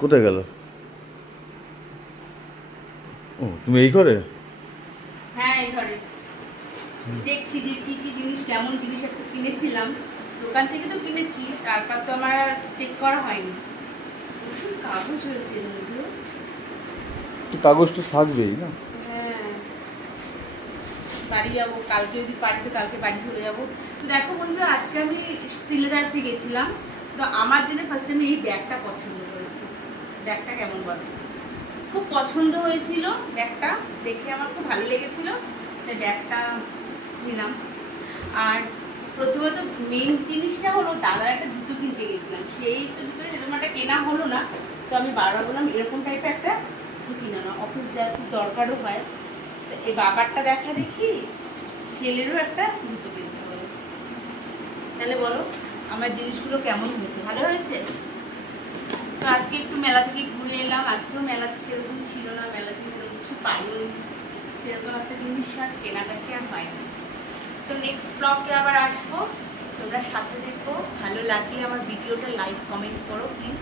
কোথায় গেল? ও, তুমি এই ঘরে? হ্যাঁ, এই ঘরে দেখছি যে কি কি জিনিস, কেমন জিনিস একটা কিনেছিলাম। দোকান থেকে তো কিনেছি, তারপর তো আমার চেক করা হয়নি। প্রচুর কাগজ হয়েছে এর মধ্যে। তো কাগজ তো থাকবেই না? হ্যাঁ, বাড়ি যাবো কালকে, যদি পারি তো কালকে বাড়ি চলে যাবো। তো দেখো বন্ধুরা, আজকে আমি সিলেদার্সে গেছিলাম। তো আমার জন্য ফার্স্ট আমি এই ব্যাগটা পছন্দ করেছি। ব্যাগটা কেমন বলো? খুব পছন্দ হয়েছিল ব্যাগটা, দেখে আমার খুব ভালো লেগেছিল, তাই ব্যাগটা নিলাম। আর প্রথমত মেন জিনিসটা হলো, দাদার একটা জুতো কিনতে গেছিলাম, সেই তো জুতো সেরকম একটা কেনা হলো না। তো আমি বারবার বললাম এরকম টাইপের একটা জুতো কিনো না, অফিস যাওয়ার খুব দরকারও হয়। তো এই বাবারটা দেখা দেখি ছেলেরও একটা জুতো কিনতে হবে। তাহলে বলো আমার জিনিসগুলো কেমন হয়েছে, ভালো হয়েছে? তো আজকে একটু মেলা থেকে ঘুরে এলাম, আজকেও মেলা সেরকম ছিল না, মেলা থেকে সেরকম কিছু পাইও, সেরকম একটা জিনিস আর কেনাকাটি আর হয়নি। তো নেক্সট ব্লগে আবার আসবো, তোমরা সাথে দেখো। ভালো লাগলে আমার ভিডিওটা লাইক কমেন্ট করো প্লিজ।